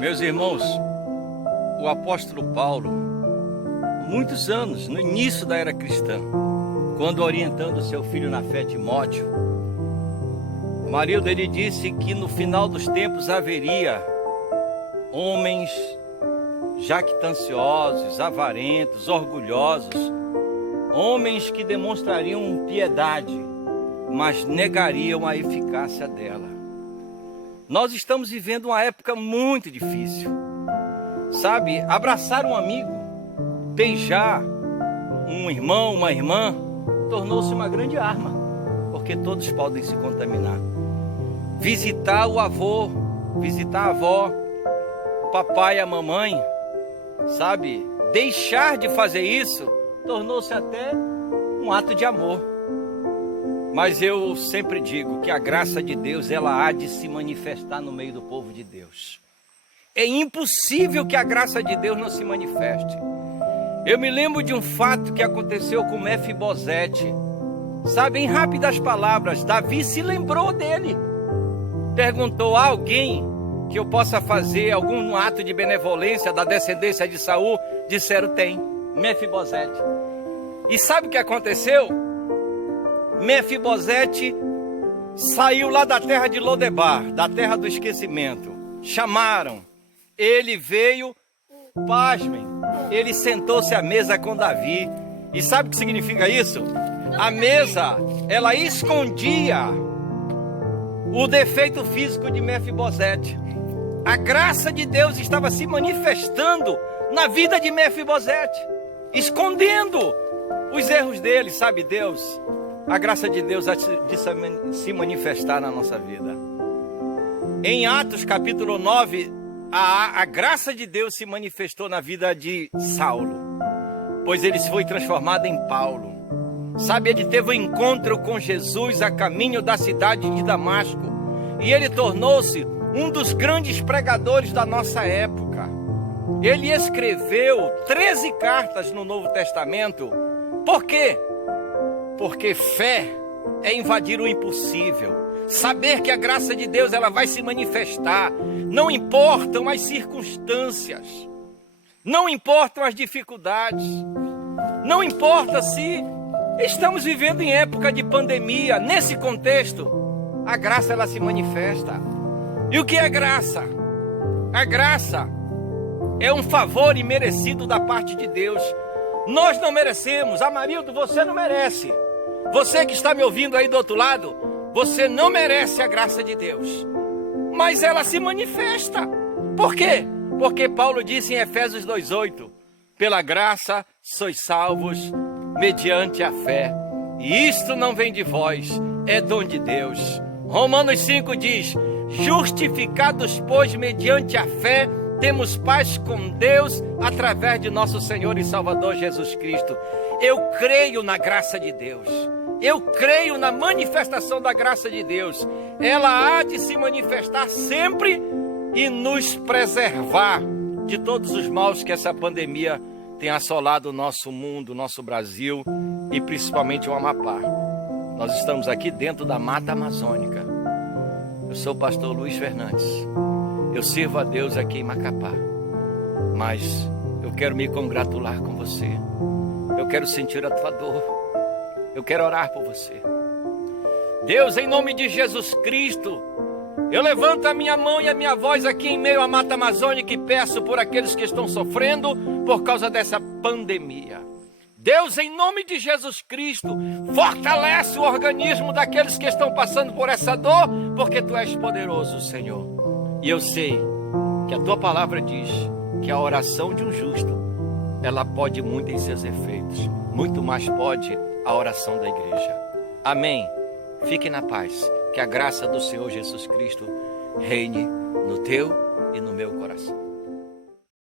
Meus irmãos, o apóstolo Paulo, muitos anos, no início da era cristã, quando orientando seu filho na fé, Timóteo, o marido dele disse que no final dos tempos haveria homens jactanciosos, avarentos, orgulhosos, homens que demonstrariam piedade, mas negariam a eficácia dela. Nós estamos vivendo uma época muito difícil. Sabe, abraçar um amigo, beijar um irmão, uma irmã, tornou-se uma grande arma, porque todos podem se contaminar. Visitar o avô, visitar a avó, o papai e a mamãe, sabe, deixar de fazer isso tornou-se até um ato de amor. Mas eu sempre digo que a graça de Deus, ela há de se manifestar no meio do povo de Deus. É impossível que a graça de Deus não se manifeste. Eu me lembro de um fato que aconteceu com Mefibosete. Sabe, em rápidas palavras, Davi se lembrou dele. Perguntou a alguém que eu possa fazer algum ato de benevolência da descendência de Saul. Disseram, tem, Mefibosete. E sabe o que aconteceu? Mefibosete saiu lá da terra de Lodebar, da terra do esquecimento. Chamaram, ele veio, pasmem, ele sentou-se à mesa com Davi. E sabe o que significa isso? A mesa, ela escondia o defeito físico de Mefibosete. A graça de Deus estava se manifestando na vida de Mefibosete, escondendo os erros dele. Sabe, Deus, a graça de Deus há de se manifestar na nossa vida. Em Atos capítulo 9, a graça de Deus se manifestou na vida de Saulo, pois ele foi transformado em Paulo. Sabe, ele teve um encontro com Jesus a caminho da cidade de Damasco, e ele tornou-se um dos grandes pregadores da nossa época. Ele escreveu 13 cartas no Novo Testamento. Por quê? Porque fé é invadir o impossível. Saber que a graça de Deus, ela vai se manifestar. Não importam as circunstâncias, não importam as dificuldades, não importa se estamos vivendo em época de pandemia. Nesse contexto, a graça, ela se manifesta. E o que é graça? A graça é um favor imerecido da parte de Deus. Nós não merecemos. Amarildo, você não merece. Você que está me ouvindo aí do outro lado, você não merece a graça de Deus. Mas ela se manifesta. Por quê? Porque Paulo disse em Efésios 2:8, pela graça sois salvos mediante a fé. E isto não vem de vós, é dom de Deus. Romanos 5 diz, justificados, pois, mediante a fé, temos paz com Deus através de nosso Senhor e Salvador Jesus Cristo. Eu creio na graça de Deus. Eu creio na manifestação da graça de Deus. Ela há de se manifestar sempre e nos preservar de todos os maus que essa pandemia tem assolado o nosso mundo, o nosso Brasil e principalmente o Amapá. Nós estamos aqui dentro da Mata Amazônica. Eu sou o pastor Luiz Fernandes. Eu sirvo a Deus aqui em Macapá. Mas eu quero me congratular com você. Eu quero sentir a tua dor. Eu quero orar por você. Deus, em nome de Jesus Cristo, eu levanto a minha mão e a minha voz aqui em meio à Mata Amazônica e peço por aqueles que estão sofrendo por causa dessa pandemia. Deus, em nome de Jesus Cristo, fortalece o organismo daqueles que estão passando por essa dor, porque Tu és poderoso, Senhor. E eu sei que a Tua palavra diz que a oração de um justo, ela pode muito em seus efeitos. Muito mais pode a oração da igreja. Amém. Fique na paz. Que a graça do Senhor Jesus Cristo reine no teu e no meu coração.